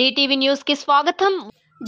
DTV news కి స్వాగతం.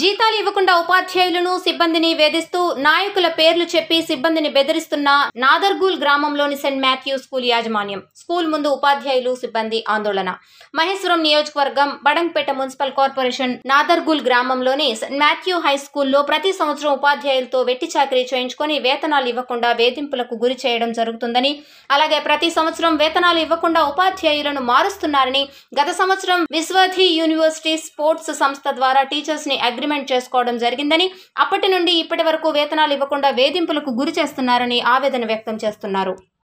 జీతాలు ఇవ్వకుండా ఉపాధ్యాయులను సిబ్బందిని వేధిస్తూ నాయకుల పేర్లు చెప్పి సిబ్బందిని బెదిరిస్తున్న నాదర్గూల్ గ్రామంలోని సెయింట్ మాథ్యూ స్కూల్ యాజమాన్యం. స్కూల్ ముందు ఉపాధ్యాయులు సిబ్బంది ఆందోళన. మహేశ్వరం నియోజకవర్గం బడంగపేట మున్సిపల్ కార్పొరేషన్ నాదర్గూల్ గ్రామంలోని సెయింట్ మాథ్యూ హై స్కూల్లో ప్రతి సంవత్సరం ఉపాధ్యాయులతో వెట్టి చాకరీ చేయించుకొని వేతనాలు ఇవ్వకుండా వేధింపులకు గురి చేయడం జరుగుతుందని, అలాగే ప్రతి సంవత్సరం వేతనాలు ఇవ్వకుండా ఉపాధ్యాయులను మారుస్తున్నారని, గత సంవత్సరం విశ్వధి యూనివర్సిటీ స్పోర్ట్స్ సంస్థ ద్వారా టీచర్స్ ని అగ్రిమెంట్ చేసుకోవడం జరిగిందని, అప్పటి నుండి ఇప్పటి వరకు వేతనాలు ఇవ్వకుండా వేధింపులకు గురి చేస్తున్నారని ఆవేదన వ్యక్తం చేస్తున్నారు.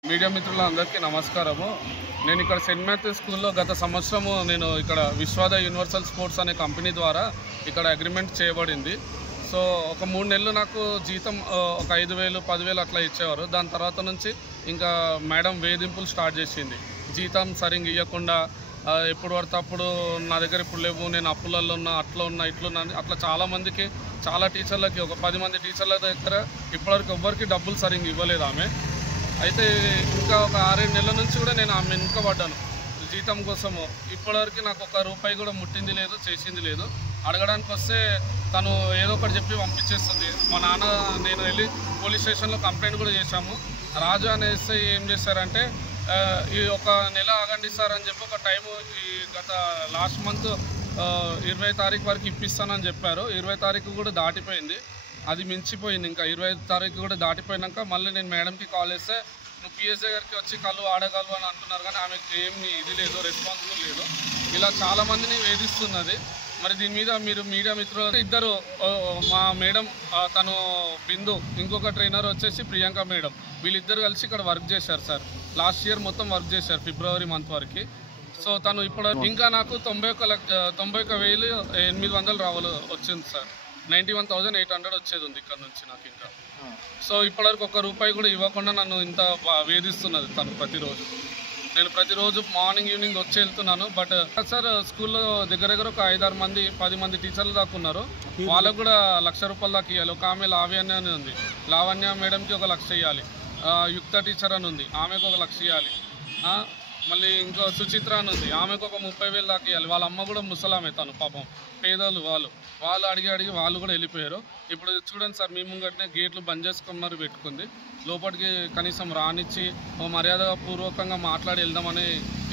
మీడియా మిత్రులందరికీ నమస్కారము. నేను ఇక్కడ సెయింట్ మాథ్యూ స్కూల్లో గత సంవత్సరము నేను ఇక్కడ విశ్వధ యూనివర్సల్ స్పోర్ట్స్ అనే కంపెనీ ద్వారా ఇక్కడ అగ్రిమెంట్ చేయబడింది. సో ఒక 3 నెలలు నాకు జీతం ఒక 5,000 10,000 అట్లా ఇచ్చేవారు. దాని తర్వాత నుంచి ఇంకా మేడం వేధింపులు స్టార్ట్ చేసింది. జీతం సరిగ్గా ఇవ్వకుండా ఎప్పుడు పడితే అప్పుడు నా దగ్గర ఇప్పుడు లేవు, నేను అప్పులలో ఉన్నా, అట్లా ఉన్నా, ఇట్లున్నా, అట్లా చాలామందికి, చాలా టీచర్లకి, ఒక 10 మంది టీచర్ల దగ్గర ఇప్పటివరకు ఎవ్వరికి డబ్బులు సరిగ్గా ఇవ్వలేదు ఆమె. అయితే ఇంకా ఒక 6-7 నెలల నుంచి కూడా నేను ఆమె వెనుకబడ్డాను జీతం కోసము. ఇప్పటివరకు నాకు 1 రూపాయి కూడా ముట్టింది లేదు, చేసింది లేదు. అడగడానికి వస్తే తను ఏదో ఒకటి చెప్పి పంపించేస్తుంది. మా నాన్న నేను వెళ్ళి పోలీస్ స్టేషన్లో కంప్లైంట్ కూడా చేశాము. రాజు అనే ఎస్ఐ ఏం చేశారంటే, ఈ ఒక నెల ఆగండి సార్ అని చెప్పి ఒక టైము ఈ గత లాస్ట్ మంత్ 20 తారీఖు వరకు ఇప్పిస్తానని చెప్పారు. 20 తారీఖు కూడా దాటిపోయింది, అది మించిపోయింది. ఇంకా 20 తారీఖు కూడా దాటిపోయినాక మళ్ళీ నేను మేడంకి కాల్ చేస్తే, నువ్వు పిఎస్ఐ గారికి వచ్చి కళ్ళు ఆడగలవు అని అంటున్నారు, కానీ ఆమెకి ఏమి ఇది లేదు, రెస్పాన్సిబుల్ లేదు. ఇలా చాలామందిని వేధిస్తున్నది. మరి దీని మీద మీరు మీడియా మిత్రులు ఇద్దరు, మా మేడం తను బిందు, ఇంకొక ట్రైనర్ వచ్చేసి ప్రియాంక మేడం, వీళ్ళిద్దరు కలిసి ఇక్కడ వర్క్ చేశారు సార్. లాస్ట్ ఇయర్ మొత్తం వర్క్ చేశారు ఫిబ్రవరి మంత్ వరకు. సో తను ఇప్పుడు ఇంకా నాకు 91,800 రావాలి వచ్చింది సార్. 91,800 వచ్చేది ఉంది ఇక్కడ నుంచి నాకు ఇంకా. సో ఇప్పటివరకు 1 రూపాయి కూడా ఇవ్వకుండా నన్ను ఇంత వేధిస్తున్నది తను ప్రతిరోజు. నేను ప్రతిరోజు మార్నింగ్ ఈవినింగ్ వచ్చి వెళ్తున్నాను. బట్ సార్ స్కూల్లో దగ్గర ఒక 5-6 మంది 10 మంది టీచర్లు దాకా ఉన్నారు. వాళ్ళకు కూడా 1,00,000 రూపాయలు దాకా ఇవ్వాలి. ఒక ఆమె లావణ్య అని ఉంది, లావణ్య మేడంకి 1,00,000 ఇవ్వాలి. యుక్త టీచర్ అని ఉంది, ఆమెకు 1,00,000 ఇవ్వాలి. మళ్ళీ ఇంకో సుచిత్ర అని ఉంది, ఆమెకు ఒక 30,000 దాకా ఇవ్వాలి. వాళ్ళ అమ్మ కూడా ముసలామె, తను పాపం పేదలు. వాళ్ళు అడిగి వాళ్ళు కూడా వెళ్ళిపోయారు. ఇప్పుడు చూడండి సార్, మీ ముంగటనే గేట్లు బంద్ చేసుకున్నారు, పెట్టుకుంది. లోపలికి కనీసం రానిచ్చి మర్యాద పూర్వకంగా మాట్లాడి వెళ్దామని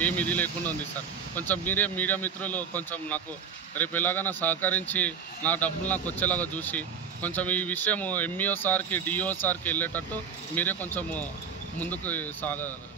ఏమి ఇది లేకుండా ఉంది సార్. కొంచెం మీరే మీడియా మిత్రులు కొంచెం నాకు రేపు ఎలాగైనా సహకరించి నా డబ్బులు నాకు వచ్చేలాగా చూసి కొంచెం ఈ విషయం ఎంఈఓ సార్కి, డిఓ సార్కి వెళ్ళేటట్టు మీరే కొంచెము ముందుకు సాగాలి.